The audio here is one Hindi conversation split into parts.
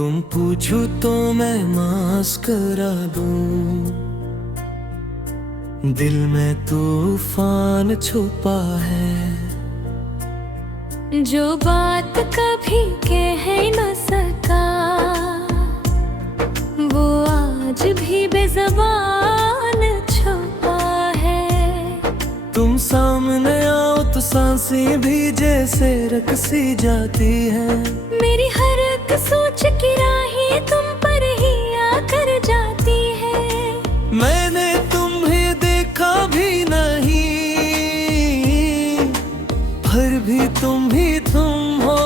तुम पूछो तो मैं मास्क करा दूं। दिल में तूफान छुपा है, जो बात कभी कह न सका वो आज भी बेज़बान छुपा है। तुम सामने आओ तो सांसें भी जैसे रक सी जाती है। मेरी हर एक सोच की राहें तुम पर ही आकर जाती है। मैंने तुम्हें देखा भी नहीं, फिर भी तुम ही तुम हो।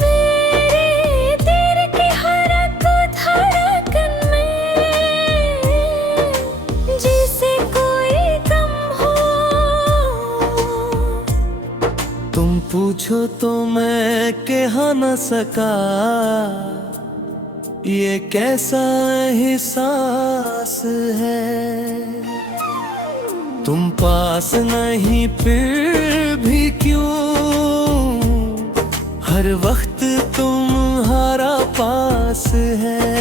मेरे दिल की हर एक धड़कन में जैसे कोई गम हो। तुम पूछो तो मैं कह न सका ये कैसा एहसास है। तुम पास नहीं फिर भी क्यों, हर वक्त तुम्हारा पास है।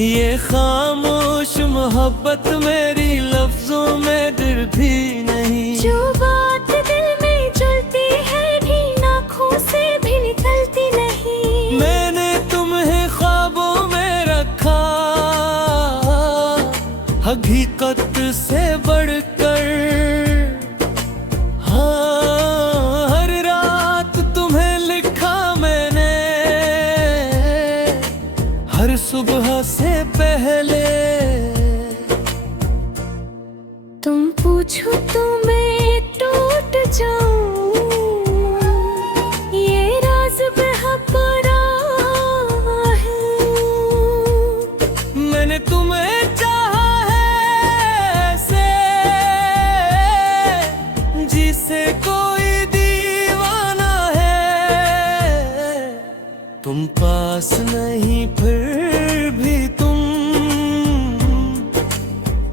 ये खामोश मोहब्बत मेरी लफ्जों में डर भी नहीं। जो बात दिल में चलती है भी आँखों से भी निकलती नहीं। मैंने तुम्हें ख्वाबों में रखा, हकीकत से बढ़कर। हाँ, हर रात तुम्हें लिखा मैंने, हर सुबह से पहले। तुम पूछो तो मैं टूट जाऊं, ये राज बेहपरा है। मैंने तुम्हें चाहा है ऐसे, जिसे कोई दीवाना है। तुम पास नहीं फिर भी तुम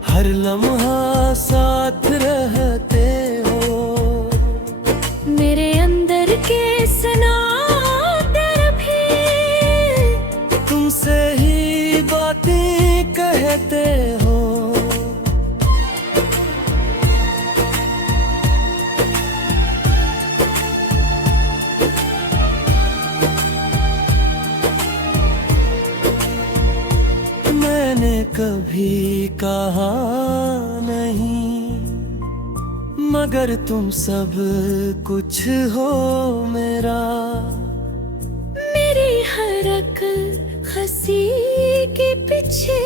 हर लम्हा साथ रहते हो। मेरे अंदर के सनादर भी तुमसे ही बातें कहते हो। मैंने कभी कहा नहीं, मगर तुम सब कुछ हो मेरा। मेरी हर एक हंसी के पीछे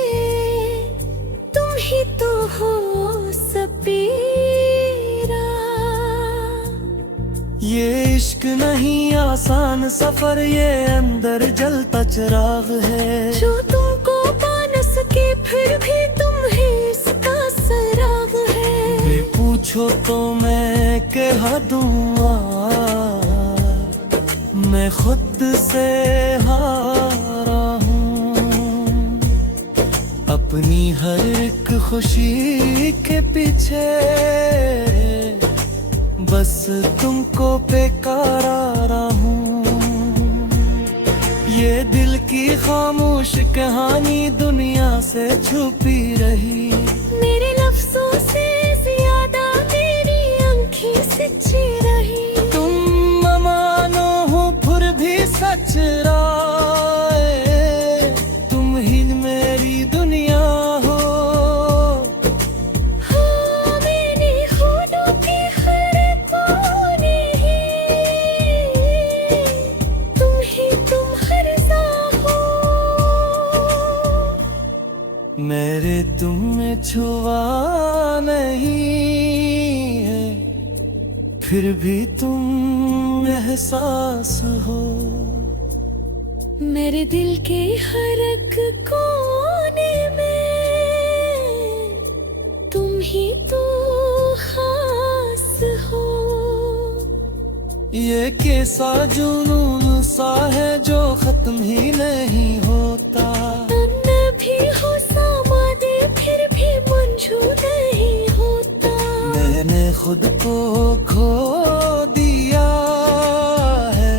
तुम ही तो हो सपीरा। ये इश्क नहीं आसान सफर, ये अंदर जलता चिराग है। जो तुमको पा न सके फिर भी तुम ही इसका सराग है। वे पूछो तो मैं कह दूंगा, मैं खुद से हारा हूँ। अपनी हर एक खुशी के पीछे बस तुमको बेकरार हूँ। ये दिल की खामोश कहानी दुनिया से छुपी रही। मेरे लफ्जों से ज्यादा मेरी आंखें सच्ची रही। तुम मानो हो फिर भी सच राय, तुम ही मेरी दुनिया हो। हाँ, मेरी होठों के हर कोने तुम हर सा हो। मेरे तुम में छुआ नहीं है, फिर भी तुम एहसास हो। मेरे दिल के हर एक कोने में तुम ही तो खास हो। ये कैसा जुनून सा है जो खत्म ही नहीं होता। तन भी हो सामादे फिर भी मंजूर नहीं होता। मैंने खुद को खो दिया है,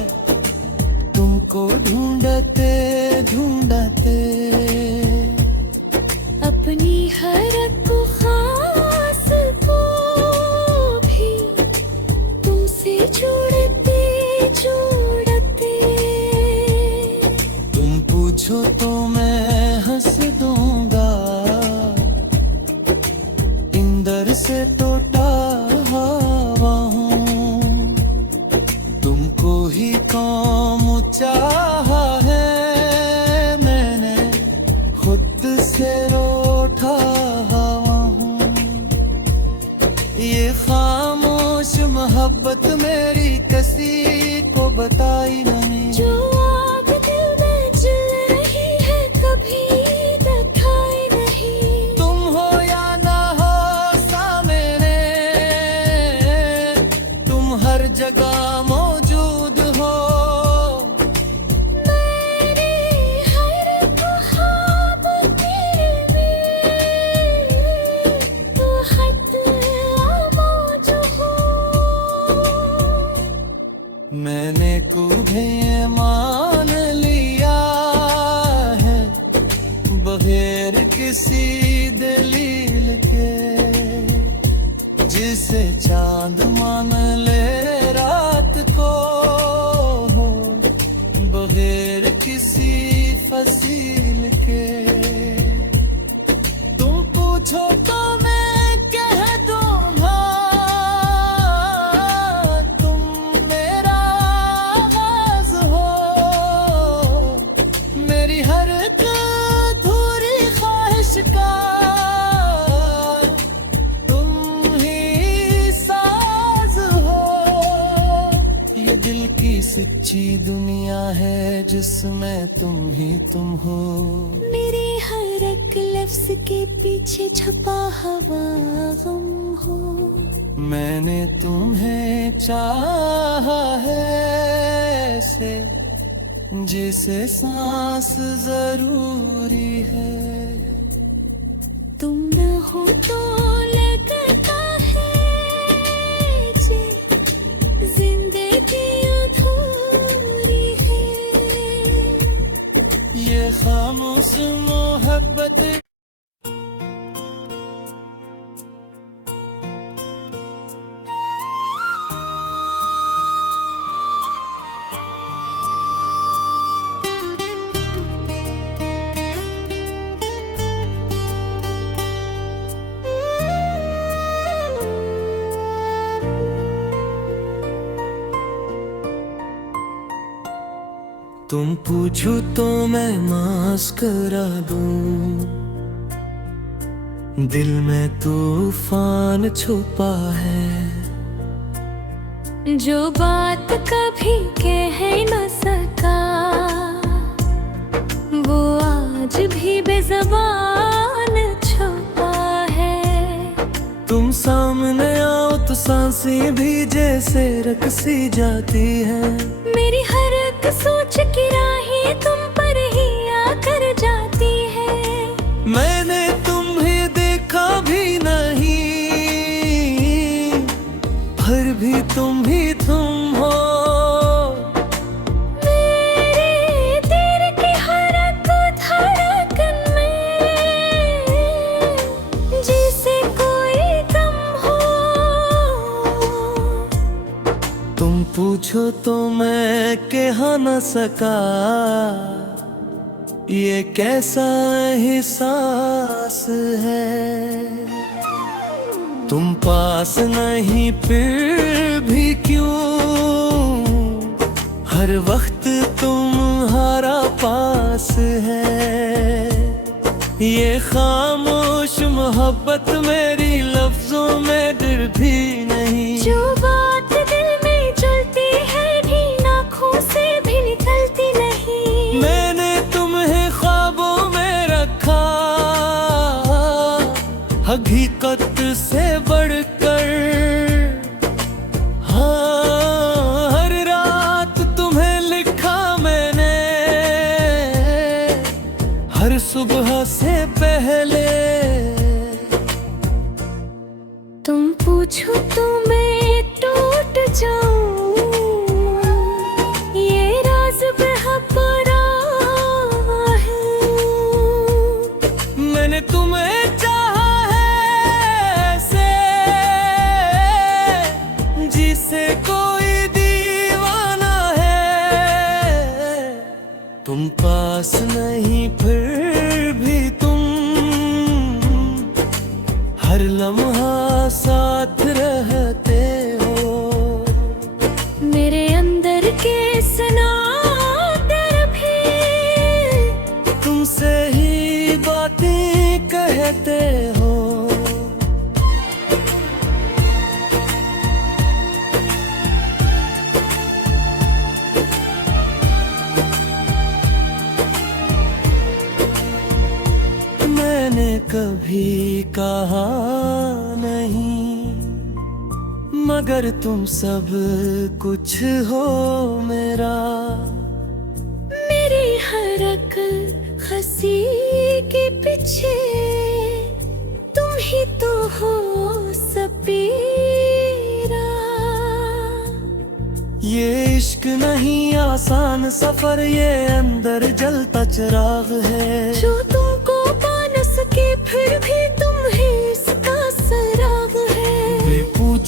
बगैर किसी दलील के, जिसे चांद मान ले रात को, बगैर किसी फसील के। तुम पूछो तो मैं कह दूंगा, तुम मेरा आगाज हो, मेरी हर एक अधूरी ख्वाहिश का तुम ही साज हो। ये दिल की सच्ची दुनिया है जिसमें तुम ही तुम हो। मेरे हर एक लफ्ज के पीछे छुपा हुआ गम हो। मैंने तुम्हें चाहा है ऐसे जैसे सांस जरूरी है। तुम न हो तो लगता है जिंदगी अधूरी है। ये खामोश मोहब्बत तुम पूछो तो मैं मास्क करा दूं, दिल में तूफान छुपा है। जो बात कभी कह न सका वो आज भी बेज़बान छुपा है। तुम सामने आओ तो सांसें भी जैसे रकसी जाती है। मेरी हर एक सोच की राहें तुम पर ही आकर जाती है। मैंने तुम्हें देखा भी नहीं, फिर भी तुम ही तुम हो। मेरे दिल की हर एक धड़कन में जैसे कोई गम हो। तुम पूछो तो मैं कह न सका ये कैसा एहसास है। तुम पास नहीं फिर भी क्यों, हर वक्त तुम्हारा पास है। ये खामोश मोहब्बत मेरी लफ्जों में डर भी नहीं। जो बात दिल में चलती है भी आँखों से भी निकलती नहीं। मैंने तुम्हें ख्वाबों में रखा हकीकत से बढ़कर। हाँ, हर रात तुम्हें लिखा मैंने, हर सुबह से पहले। तुम पूछो तो मैं टूट जाऊं, ये राज बेहपरा है। मैंने तुम्हें चाहा है ऐसे जिसे कोई दीवाना है। तुम पास नहीं फिर भी तुम हर लम्हा साथ रहते हो। मेरे अंदर के सनादर भी तुमसे ही बातें कहते हो। मैंने कभी कहा नहीं मगर तुम सब कुछ हो मेरा। मेरी हर एक हंसी के पीछे तुम ही तो हो सपीरा। ये इश्क नहीं आसान सफर, ये अंदर जलता चिराग है। जो तुमको पा न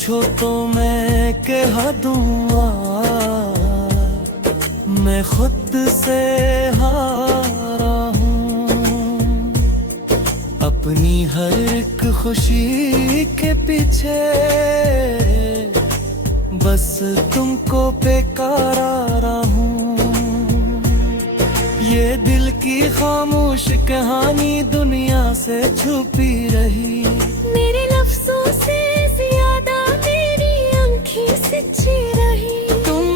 पूछो तो मैं कह दूंगा, मैं खुद से हारा हूँ। अपनी हर एक खुशी के पीछे बस तुमको बेकरार हूँ। ये दिल की खामोश कहानी दुनिया से छुपी रही, मेरे लफ्जों से ज्यादा मेरी आंखें सच्ची रही। तुम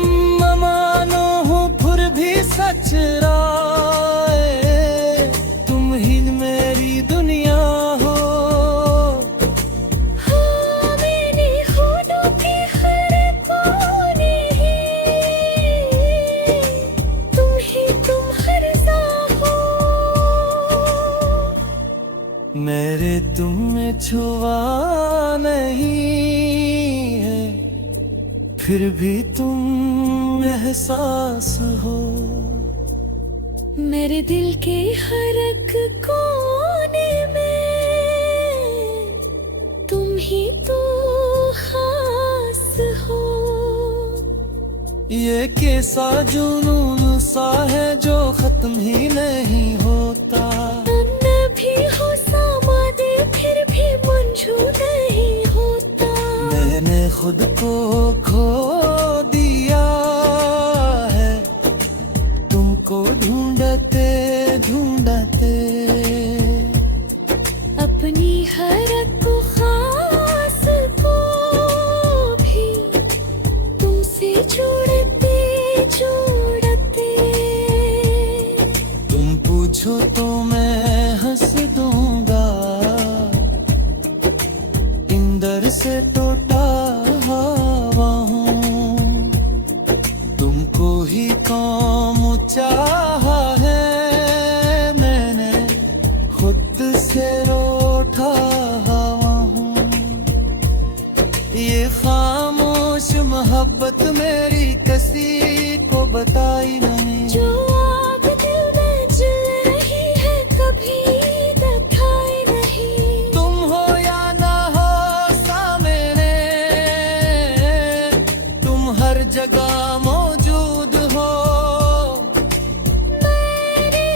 मानो हो फिर भी सच राय, तुम ही मेरी दुनिया हो। हाँ, मैंने होठों के हर कोने तुम हर सा हो। मेरे तुम में छुआ नहीं है, फिर भी तुम एहसास हो। मेरे दिल के हर एक कोने में तुम ही तो खास हो। ये कैसा जुनून सा है जो खत्म ही नहीं होता। तन भी हो सामादे फिर भी मंजूर नहीं होता। मैंने खुद को खो दिया है, तुमको ढूंढते ढूंढते। अपनी हर एक खास को भी तुमसे जोड़ते जोड़ते। तुम पूछो तो मैं हंस दूंगा, इंदर से टूटा हवा हूँ। तुमको ही काम चाहा है मैंने, खुद से रूठा हवा हूँ। ये खामोश मोहब्बत मेरी किसी को बताई नहीं, जो आग दिल में जल रही है कभी दिखाई नहीं। तुम हो या ना हो सामने, तुम हर जगह मौजूद हो। मेरे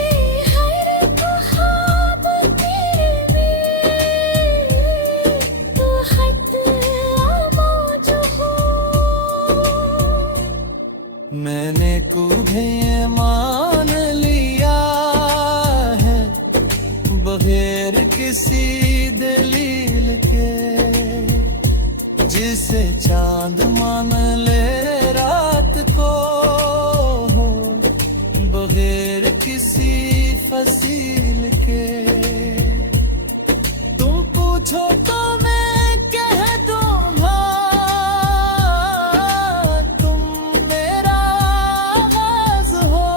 हर ख्वाब तेरे में तो खत आमोज हो। मैंने तुम्हें मान लिया है बगैर किसी दलील के, जिसे चांद मान ले रात को हो बगैर किसी फसील के। तुम पूछो तो मैं कह दूंगा, तुम मेरा आगाज हो।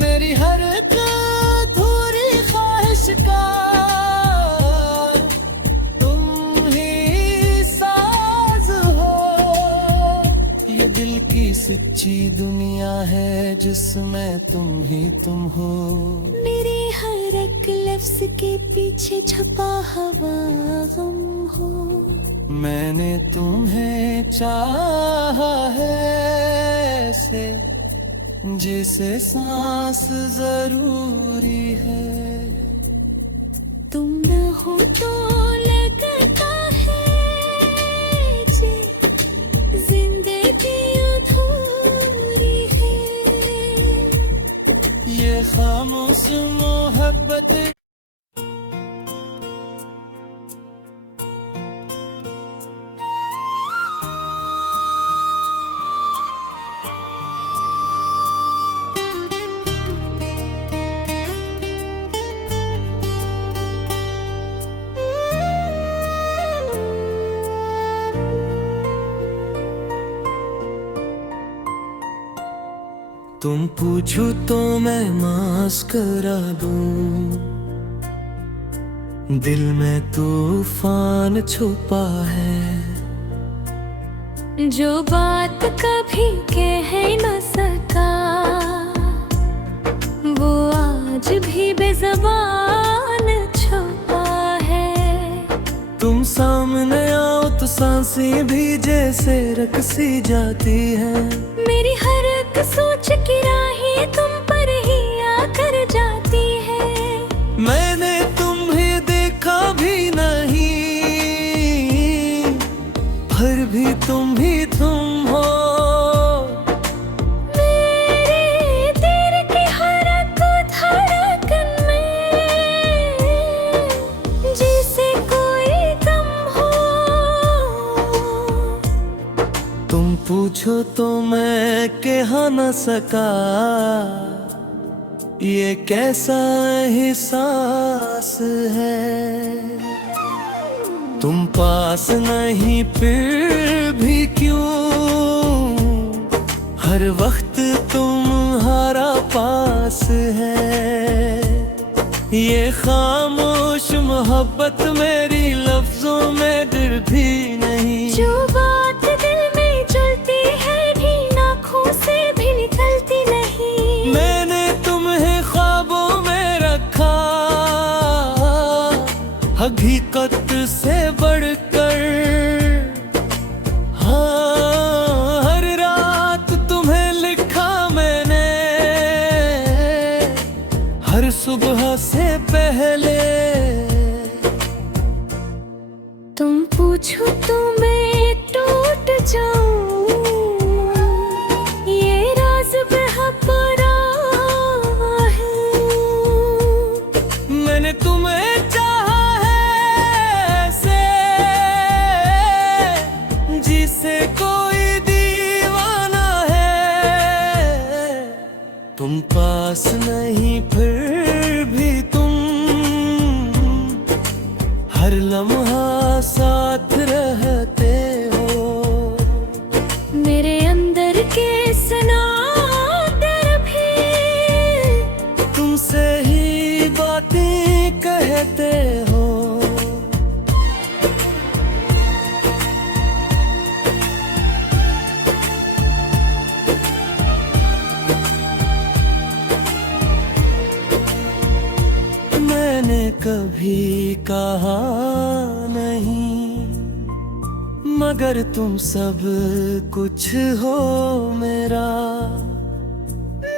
मेरी हर एक अधूरी ख्वाहिश का तुम ही साज हो। ये दिल की सच्ची दुनिया है जिसमें तुम ही तुम हो। मेरे हर एक लफ्ज के पीछे छुपा हवा गम हो। मैंने तुम्हें चाहा है ऐसे जैसे सांस जरूरी है। तुम न हो तो लगता है जे जिंदगी अधूरी है। ये खामोश मोहब्बत तुम पूछो तो मैं मास्क करा दूं, दिल में तूफान छुपा है। जो बात कभी कह न सका वो आज भी बेज़बान छुपा है। तुम सामने आओ सांसें भी जैसे रकसी जाती है। मेरी हर एक सोच की राहें तुम पर ही आकर जाती है। मैंने तुम्हें देखा भी नहीं, फिर भी तुम ही तुम हो। मेरे दिल की हर एक धड़कन में जैसे कोई गम हो। तुम पूछो तो मैं कह न सका, ये कैसा एहसास है। तुम पास नहीं फिर भी क्यों, हर वक्त तुम्हारा पास है। ये खामोश मोहब्बत मेरी लफ्जों में गिर भी नहीं। जो बात दिल में चलती है भी आँखों से भी निकलती नहीं। मैंने तुम्हें ख्वाबों में रखा, हकीकत से बढ़कर। हाँ, हर रात तुम्हें लिखा मैंने, हर सुबह से पहले। तुम पूछो तो मैं टूट जाऊं, ये राज बेहपरा है। मैंने तुम्हें चाहा है ऐसे, जिसे कोई दीवाना है। तुम पास नहीं फिर भी तुम हर लम्हा साथ रहते हो। मेरे अंदर के सनादर भी तुमसे ही बातें कहते हो। मैंने कभी कहा नहीं, मगर तुम सब कुछ हो मेरा।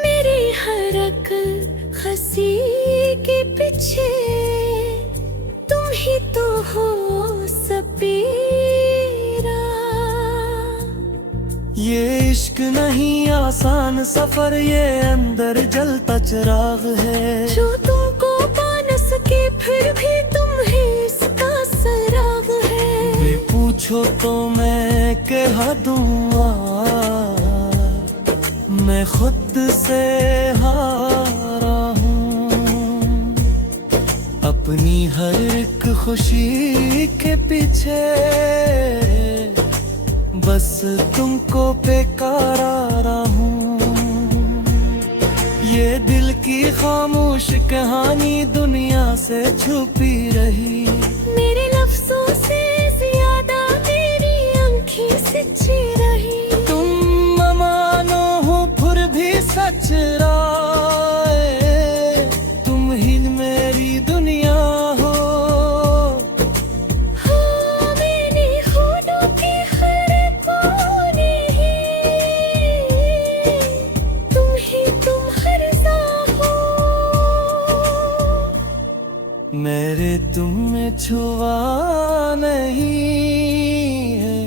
मेरी हर एक हंसी के पीछे तुम ही तो हो सपीरा। ये इश्क नहीं आसान सफर, ये अंदर जलता चिराग है। जो तुमको पा न सके फिर भी तुम ही इसका सराग है। वे पूछो तो मैं कह दूंगा, मैं खुद से हारा हूँ। अपनी हर एक खुशी के पीछे बस तुमको बेकारा हूँ। ये दिल की खामोश कहानी दुनिया से छुपी रही। मेरे लफ्जों से ज्यादा मेरी आंखें सच्ची रही। तुम मानो हो फिर भी सच राय, तुम ही मेरी दुनिया हो। हाँ, मैंने होठों के हर कोने तुम हर सा हो। मेरे तुम में छुआ नहीं है,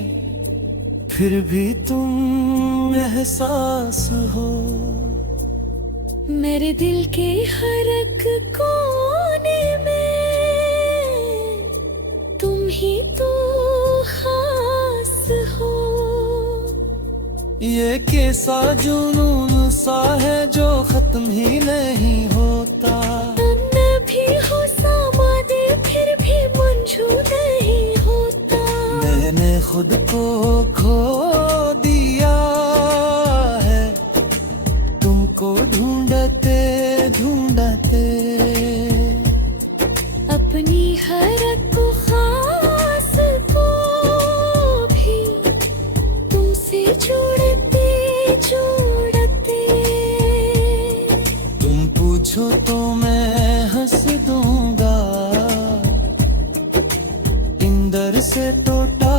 फिर भी तुम एहसास हो। मेरे दिल के हर एक कोने में तुम ही तो खास हो। ये कैसा जुनून सा है जो खत्म ही नहीं होता। तुम भी हो सामादे फिर भी मंजूर नहीं होता। मैंने खुद को खो दिया है, तुमको ढूंढते ढूंढते। अपनी हर एक खास को भी तुमसे जोड़ते जोड़ते। तुम पूछो तो मैं हंस दूंगा, इंदर से टूटा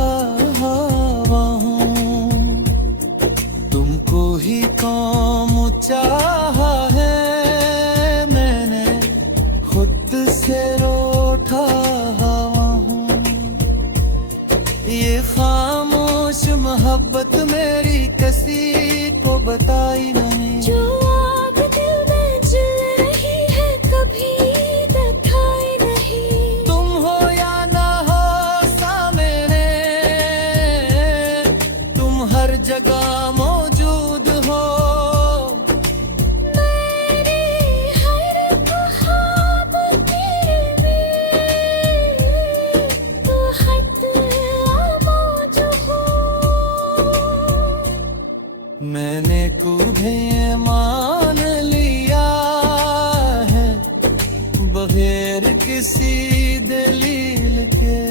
बगैर किसी दलील के,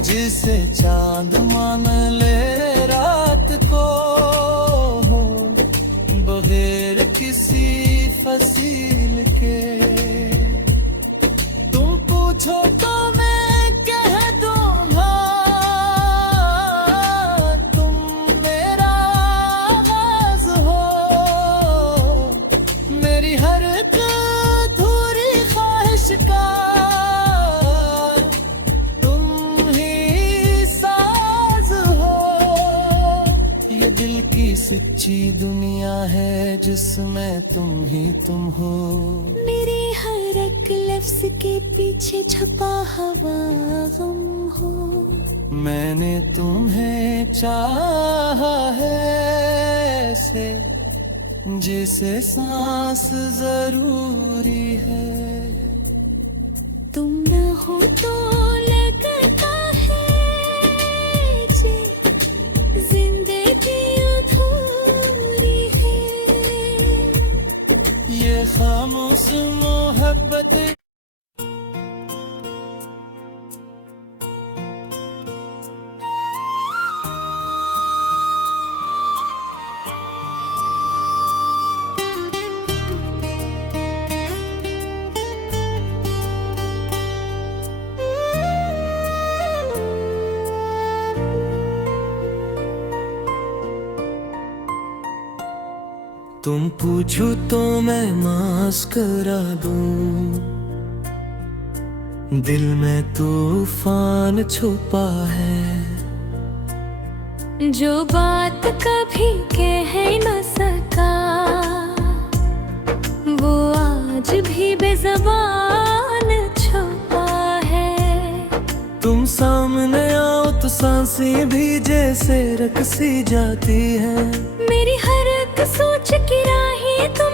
जिसे चांद मान ले रात को, बगैर किसी फसील के। तुम पूछो तो मैं कह दूंगा, तुम मेरा आगाज हो, मेरी हर एक अधूरी ख्वाहिश का तुम ही साज हो। ये दिल की सच्ची दुनिया है जिसमें तुम ही तुम हो। मेरे हर एक लफ्ज के पीछे छपा हवा गम हो। मैंने तुम्हें चाहा है ऐसे जैसे सांस जरूरी है। तुम न हो तो लगता है जिंदगी अधूरी है। ये खामोश मोहब्बत तुम पूछो तो मैं मास्क करा दूं, दिल में तूफान छुपा है। जो बात कभी कह न सका वो आज भी बेज़बान छुपा है। तुम सामने आओ तो सांसें भी जैसे रकसी जाती है। मेरी हर एक सोच की राहें तुम